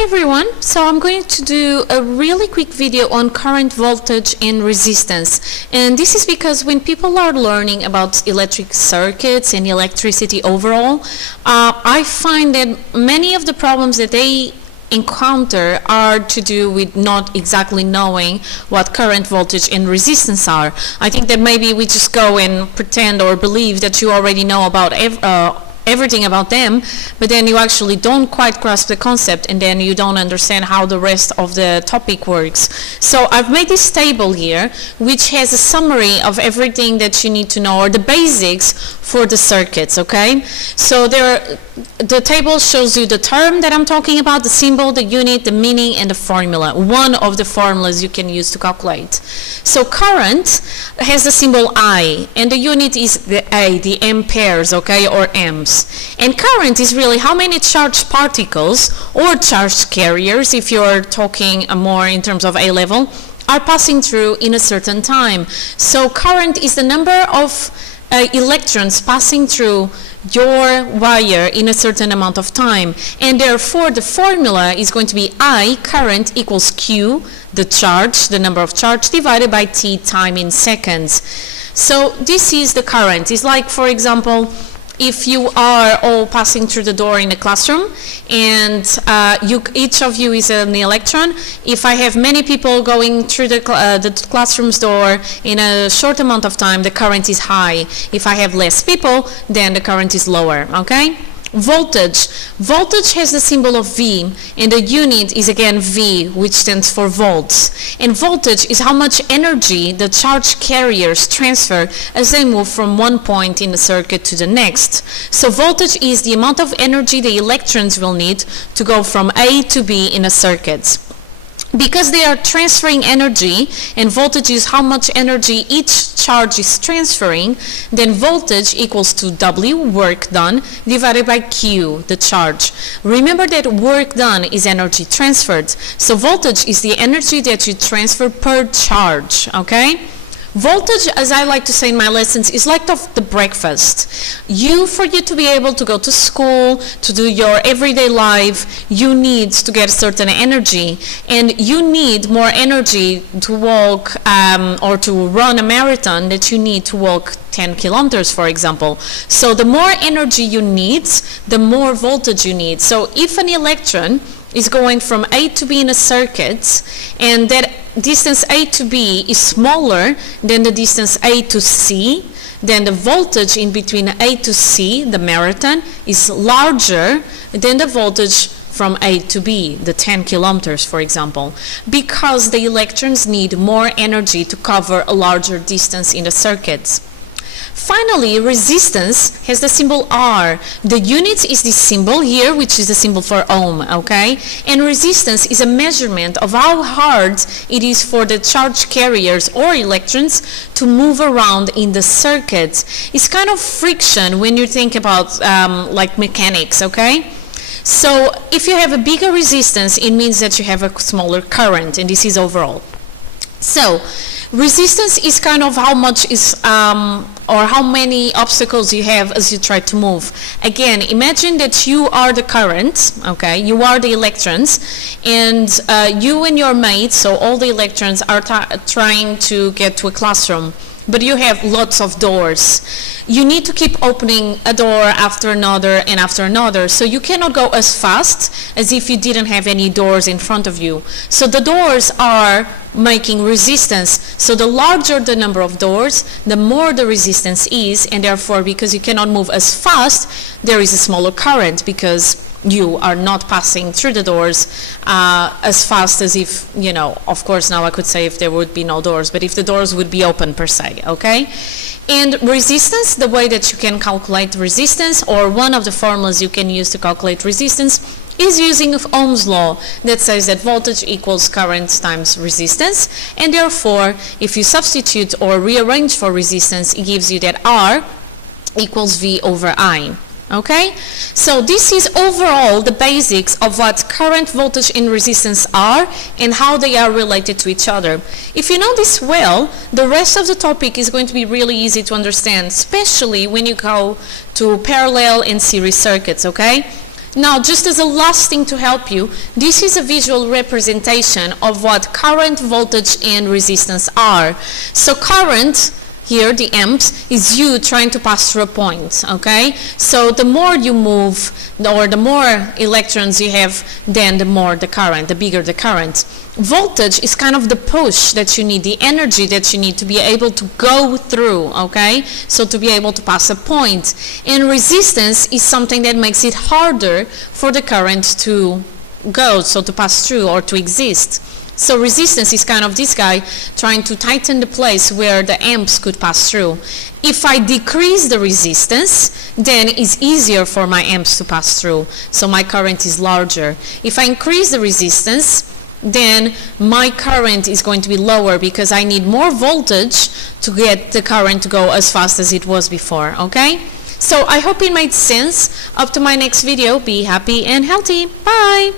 Hey everyone, so I'm going to do a really quick video on current, voltage and resistance. And this is because when people are learning about electric circuits and electricity overall, I find that many of the problems that they encounter are to do with not exactly knowing what current, voltage and resistance are. I think that maybe we just go and pretend or believe that you already know about everything about them, but then you actually don't quite grasp the concept, and then you don't understand how the rest of the topic works. So I've made this table here which has a summary of everything that you need to know, or the basics for the circuits, okay? So the table shows you the term that I'm talking about, the symbol, the unit, the meaning, and the formula. One of the formulas you can use to calculate. So current has the symbol I, and the unit is the A, the amperes, okay, or amps. And current is really how many charged particles or charged carriers, if you're talking more in terms of A level, are passing through in a certain time. So current is the number of electrons passing through your wire in a certain amount of time, and therefore the formula is going to be I, current, equals Q, the charge, the number of charge, divided by T, time in seconds. So this is the current. It's like, for example, if you are all passing through the door in a classroom, and each of you is an electron. If I have many people going through the classroom's door in a short amount of time, the current is high. If I have less people, then the current is lower, okay? Voltage. Voltage has the symbol of V, and the unit is again V, which stands for volts. And voltage is how much energy the charge carriers transfer as they move from one point in the circuit to the next. So voltage is the amount of energy the electrons will need to go from A to B in a circuit. Because they are transferring energy, and voltage is how much energy each charge is transferring, then voltage equals to W, work done, divided by Q, the charge. Remember that work done is energy transferred. So voltage is the energy that you transfer per charge, okay? Voltage, as I like to say in my lessons, is like the breakfast. For you to be able to go to school, to do your everyday life, you need to get a certain energy, and you need more energy to walk or to run a marathon that you need to walk 10 kilometers, for example. So the more energy you need, the more voltage you need. So if an electron is going from A to B in a circuit, and that distance A to B is smaller than the distance A to C, then the voltage in between A to C, the marathon, is larger than the voltage from A to B, the 10 kilometers, for example, because the electrons need more energy to cover a larger distance in the circuits. Finally, resistance has the symbol R. The unit is this symbol here, which is the symbol for ohm, okay? And resistance is a measurement of how hard it is for the charge carriers or electrons to move around in the circuit. It's kind of friction when you think about like mechanics, okay? So if you have a bigger resistance, it means that you have a smaller current, and this is overall. So resistance is kind of how much is or how many obstacles you have as you try to move. Again, imagine that you are the current, okay? You are the electrons, and you and your mates, so all the electrons are trying to get to a classroom, but you have lots of doors. You need to keep opening a door after another and after another, so you cannot go as fast as if you didn't have any doors in front of you. So the doors are making resistance. So the larger the number of doors, the more the resistance is, and therefore, because you cannot move as fast, there is a smaller current, because you are not passing through the doors as fast as if, you know, of course now I could say if there would be no doors, but if the doors would be open per se, okay? And resistance, the way that you can calculate resistance, or one of the formulas you can use to calculate resistance, is using Ohm's law, that says that voltage equals current times resistance, and therefore if you substitute or rearrange for resistance, it gives you that R equals V over I. Okay, so this is overall the basics of what current, voltage, and resistance are, and how they are related to each other. If you know this well, the rest of the topic is going to be really easy to understand, especially when you go to parallel and series circuits, okay? Now, just as a last thing to help you, this is a visual representation of what current, voltage, and resistance are. So current, here, the amps, is you trying to pass through a point, okay? So the more you move, or the more electrons you have, then the more the current, the bigger the current. Voltage is kind of the push that you need, the energy that you need to be able to go through, okay? So to be able to pass a point. And resistance is something that makes it harder for the current to go, so to pass through or to exist. So resistance is kind of this guy trying to tighten the place where the amps could pass through. If I decrease the resistance, then it's easier for my amps to pass through, so my current is larger. If I increase the resistance, then my current is going to be lower because I need more voltage to get the current to go as fast as it was before, okay? So I hope it made sense. Up to my next video, be happy and healthy. Bye!